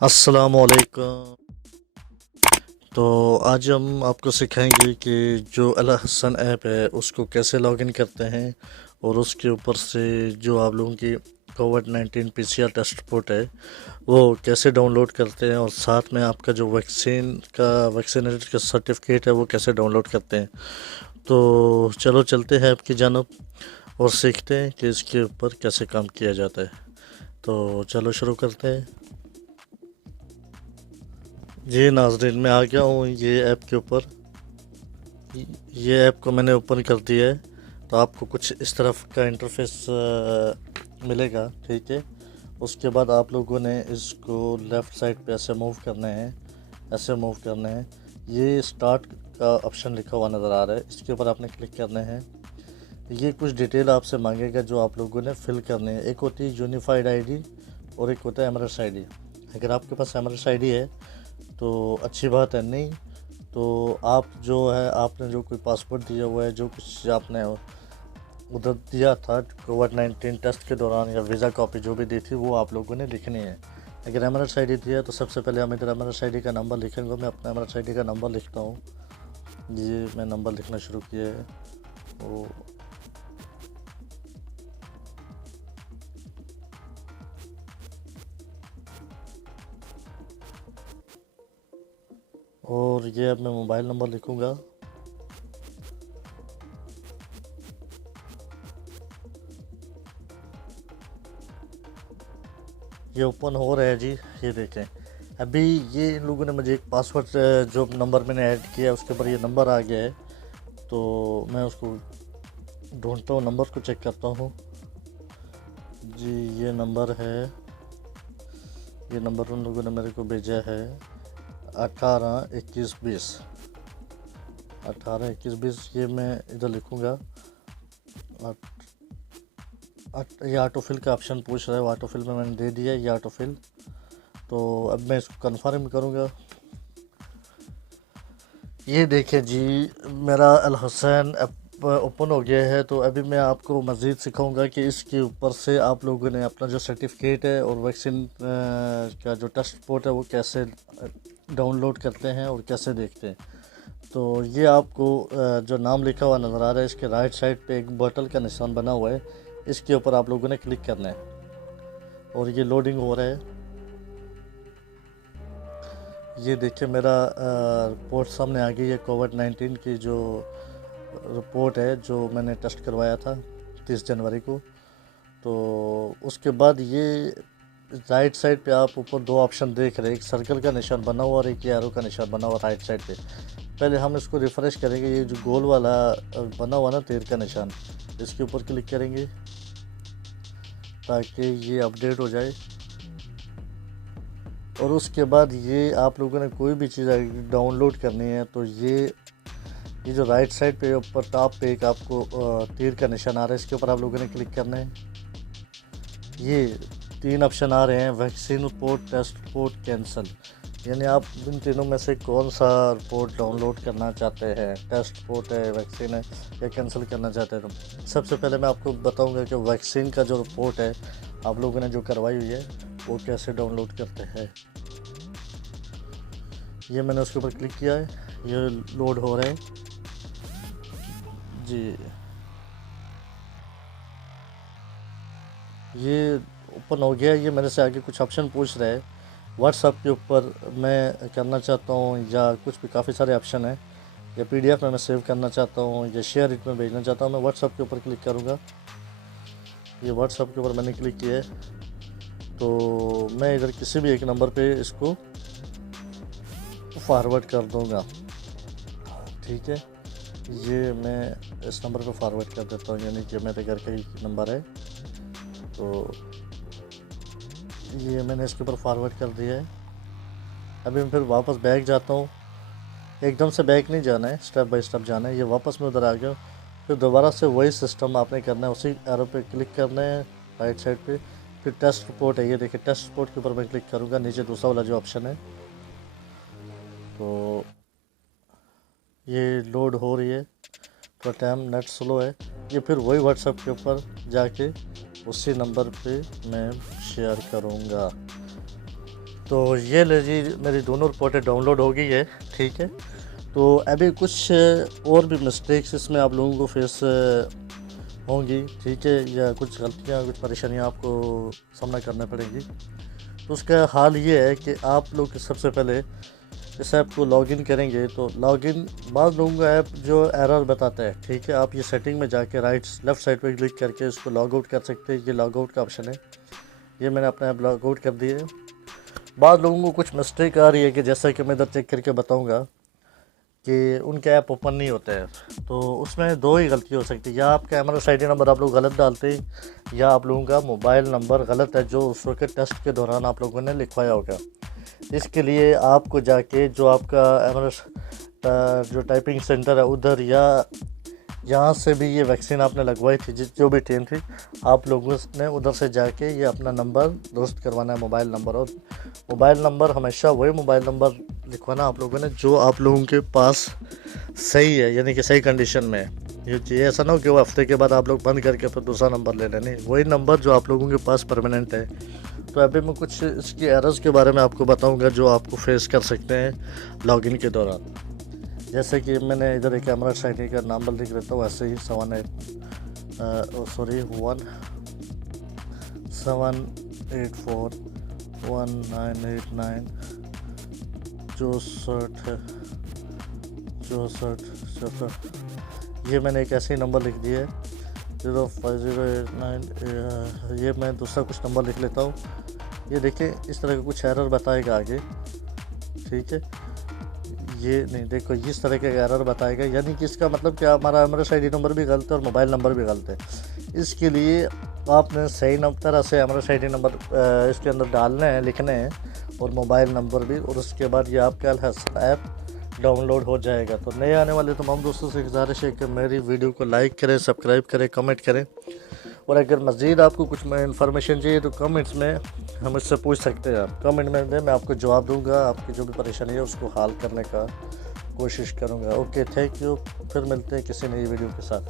अस्सलामुअलैकुम। तो आज हम आपको सिखाएंगे कि जो अल हसन ऐप है उसको कैसे लॉगिन करते हैं और उसके ऊपर से जो आप लोगों की कोविड-19 पीसीआर टेस्ट रिपोर्ट है वो कैसे डाउनलोड करते हैं और साथ में आपका जो वैक्सीनेटेड का सर्टिफिकेट है वो कैसे डाउनलोड करते हैं। तो चलो चलते हैं आपकी जानब और सीखते हैं कि इसके ऊपर कैसे काम किया जाता है। तो चलो शुरू करते हैं। जी नाजरीन, मैं आ गया हूँ ये ऐप के ऊपर। ये ऐप को मैंने ओपन कर दिया है। तो आपको कुछ इस तरफ का इंटरफेस मिलेगा, ठीक है। उसके बाद आप लोगों ने इसको लेफ़्ट साइड पे ऐसे मूव करने हैं, ऐसे मूव करने हैं। ये स्टार्ट का ऑप्शन लिखा हुआ नज़र आ रहा है, इसके ऊपर आपने क्लिक करने हैं। ये कुछ डिटेल आपसे मांगेगा जो आप लोगों ने फिल करने हैं। एक होती है यूनिफाइड आईडी और एक होता है एमआरएस आईडी। अगर आपके पास एमआरएस आईडी है तो अच्छी बात है, नहीं तो आप जो है आपने जो कोई पासपोर्ट दिया हुआ है, जो कुछ आपने उधर दिया था कोविड-19 टेस्ट के दौरान या वीज़ा कॉपी जो भी दी थी वो आप लोगों ने लिखनी है। अगर एमआरएस आईडी दिया है तो सबसे पहले हम इधर एमआरएस आईडी का नंबर लिखेंगे। मैं अपना एमआरएस आईडी का नंबर लिखता हूँ। ये मैं नंबर लिखना शुरू किया है। वो और ये अब मैं मोबाइल नंबर लिखूँगा। ये ओपन हो रहा है जी, ये देखें। अभी ये इन लोगों ने मुझे एक पासवर्ड जो नंबर मैंने ऐड किया है उसके ऊपर ये नंबर आ गया है। तो मैं उसको ढूंढता हूँ, नंबर को चेक करता हूँ। जी ये नंबर है, ये नंबर उन लोगों ने मेरे को भेजा है 18 21 20। 18 21 20 ये मैं इधर लिखूँगा। ये ऑटोफिल का ऑप्शन पूछ रहा है, ऑटोफिल में मैंने दे दिया ये ऑटोफिल। तो अब मैं इसको कन्फर्म करूँगा। ये देखिए जी, मेरा अल हुसैन ऐप ओपन हो गया है। तो अभी मैं आपको मज़ीद सिखाऊंगा कि इसके ऊपर से आप लोगों ने अपना जो सर्टिफिकेट है और वैक्सीन का जो टेस्ट रिपोर्ट है वो कैसे डाउनलोड करते हैं और कैसे देखते हैं। तो ये आपको जो नाम लिखा हुआ नज़र आ रहा है इसके राइट साइड पे एक बोतल का निशान बना हुआ है, इसके ऊपर आप लोगों ने क्लिक करना है और ये लोडिंग हो रहा है। ये देखिए मेरा रिपोर्ट सामने आ गई है। कोविड-19 की जो रिपोर्ट है जो मैंने टेस्ट करवाया था 30 जनवरी को। तो उसके बाद ये राइट साइड पे आप ऊपर दो ऑप्शन देख रहे हैं, एक सर्कल का निशान बना हुआ और एक एरो का निशान बना हुआ राइट साइड पे। पहले हम इसको रिफ़्रेश करेंगे। ये जो गोल वाला बना हुआ ना तीर का निशान, इसके ऊपर क्लिक करेंगे ताकि ये अपडेट हो जाए। और उसके बाद ये आप लोगों ने कोई भी चीज़ डाउनलोड करनी है तो ये जो राइट साइड पे ऊपर टॉप पे एक आपको तीर का निशान आ रहा है, इसके ऊपर आप लोगों ने क्लिक करना है। ये तीन ऑप्शन आ रहे हैं, vaccine report, test report, cancel. यानी आप इन तीनों में से कौन सा रिपोर्ट डाउनलोड करना चाहते हैं, टेस्ट रिपोर्ट है, वैक्सीन है या कैंसिल करना चाहते हैं। तो सबसे पहले मैं आपको बताऊंगा कि वैक्सीन का जो रिपोर्ट है आप लोगों ने जो करवाई हुई है वो कैसे डाउनलोड करते हैं। ये मैंने उसके ऊपर क्लिक किया है, ये लोड हो रहा है जी। ये ओपन हो गया। ये मेरे से आगे कुछ ऑप्शन पूछ रहे हैं। व्हाट्सएप के ऊपर मैं करना चाहता हूँ या कुछ भी, काफ़ी सारे ऑप्शन हैं। या पीडीएफ में मैं सेव करना चाहता हूँ या शेयर इट में भेजना चाहता हूँ। मैं व्हाट्सएप के ऊपर क्लिक करूँगा। ये व्हाट्सएप के ऊपर मैंने क्लिक किया है। तो मैं इधर किसी भी एक नंबर पे इसको फॉरवर्ड कर दूँगा, ठीक है। ये मैं इस नंबर पे फॉरवर्ड कर देता हूँ, यानी कि मेरे घर का ही नंबर है। तो ये मैंने इसके ऊपर फॉरवर्ड कर दिया है। अभी मैं फिर वापस बैक जाता हूँ। एकदम से बैक नहीं जाना है, स्टेप बाय स्टेप जाना है। ये वापस मैं उधर आ गया। फिर दोबारा से वही सिस्टम आपने करना है, उसी एरो पे क्लिक करना है राइट साइड पे। फिर टेस्ट रिपोर्ट है, ये देखिए टेस्ट रिपोर्ट के ऊपर मैं क्लिक करूँगा, नीचे दूसरा वाला जो ऑप्शन है। तो ये लोड हो रही है, थोड़ा टाइम नेट स्लो है। ये फिर वही व्हाट्सएप के ऊपर जाके उसी नंबर पे मैं शेयर करूँगा। तो ये ले जी मेरी दोनों रिपोर्टें डाउनलोड हो गई है, ठीक है। तो अभी कुछ और भी मिस्टेक्स इसमें आप लोगों को फेस होंगी, ठीक है, या कुछ गलतियाँ, कुछ परेशानियाँ आपको सामना करना पड़ेंगी। तो उसका हाल ये है कि आप लोग सबसे पहले इस ऐप को लॉगिन करेंगे। तो लॉगिन बाद लोगों का ऐप जो एरर बताता है, ठीक है, आप ये सेटिंग में जाके लेफ़्ट साइड पे क्लिक करके इसको लॉग आउट कर सकते हैं। ये लॉग आउट का ऑप्शन है, ये मैंने अपना ऐप लॉग आउट कर दिया है। बाद लोगों को कुछ मिस्टेक आ रही है कि जैसा कि मैं इधर चेक करके बताऊंगा कि उनके ऐप ओपन नहीं होते हैं। तो उसमें दो ही गलती हो सकती है, या आपका एमआरएस आईडी नंबर आप लोग गलत डालते हैं, या आप लोगों का मोबाइल नंबर गलत है जो उस वक्त टेस्ट के दौरान आप लोगों ने लिखवाया होगा। इसके लिए आपको जाके जो आपका एमआरएस जो टाइपिंग सेंटर है उधर, या यहाँ से भी ये वैक्सीन आपने लगवाई थी जो भी टीम थी, आप लोगों ने उधर से जाके ये अपना नंबर दुरुस्त करवाना है, मोबाइल नंबर। और मोबाइल नंबर हमेशा वही मोबाइल नंबर लिखवाना आप लोगों ने जो आप लोगों के पास सही है, यानी कि सही कंडीशन में है। ये ऐसा ना हो कि वो हफ्ते के बाद आप लोग बंद करके फिर दूसरा नंबर ले लें, वही नंबर जो आप लोगों के पास परमानेंट है। तो अभी मैं कुछ इसकी एरर्स के बारे में आपको बताऊंगा जो आपको फेस कर सकते हैं लॉगिन के दौरान। जैसे कि मैंने इधर एक एमआरएस आईडी का नंबर लिख देता हूँ, ऐसे ही 7841989 64, ये मैंने एक ऐसे ही नंबर लिख दिया है 0508 ये मैं दूसरा कुछ नंबर लिख लेता हूँ। ये देखिए इस तरह का कुछ एरर बताएगा आगे, ठीक है। ये नहीं, देखो इस तरह का एरर बताएगा, यानी कि इसका मतलब क्या हमारा एमआरएस आईडी नंबर भी गलत है और मोबाइल नंबर भी गलत है। इसके लिए आपने सही तरह से एमआरएस आईडी नंबर इसके अंदर डालने हैं, लिखने हैं, और मोबाइल नंबर भी, और उसके बाद ये आपका अलहसन ऐप डाउनलोड हो जाएगा। तो नए आने वाले तमाम दोस्तों से गुजारिश है कि मेरी वीडियो को लाइक करें, सब्सक्राइब करें, कमेंट करें, और अगर मज़ीद आपको कुछ इन्फॉर्मेशन चाहिए तो कमेंट्स में हम मुझसे पूछ सकते हैं। आप कमेंट में दें, मैं आपको जवाब दूंगा, आपकी जो भी परेशानी है उसको हल करने का कोशिश करूंगा। ओके, थैंक यू, फिर मिलते हैं किसी नई वीडियो के साथ।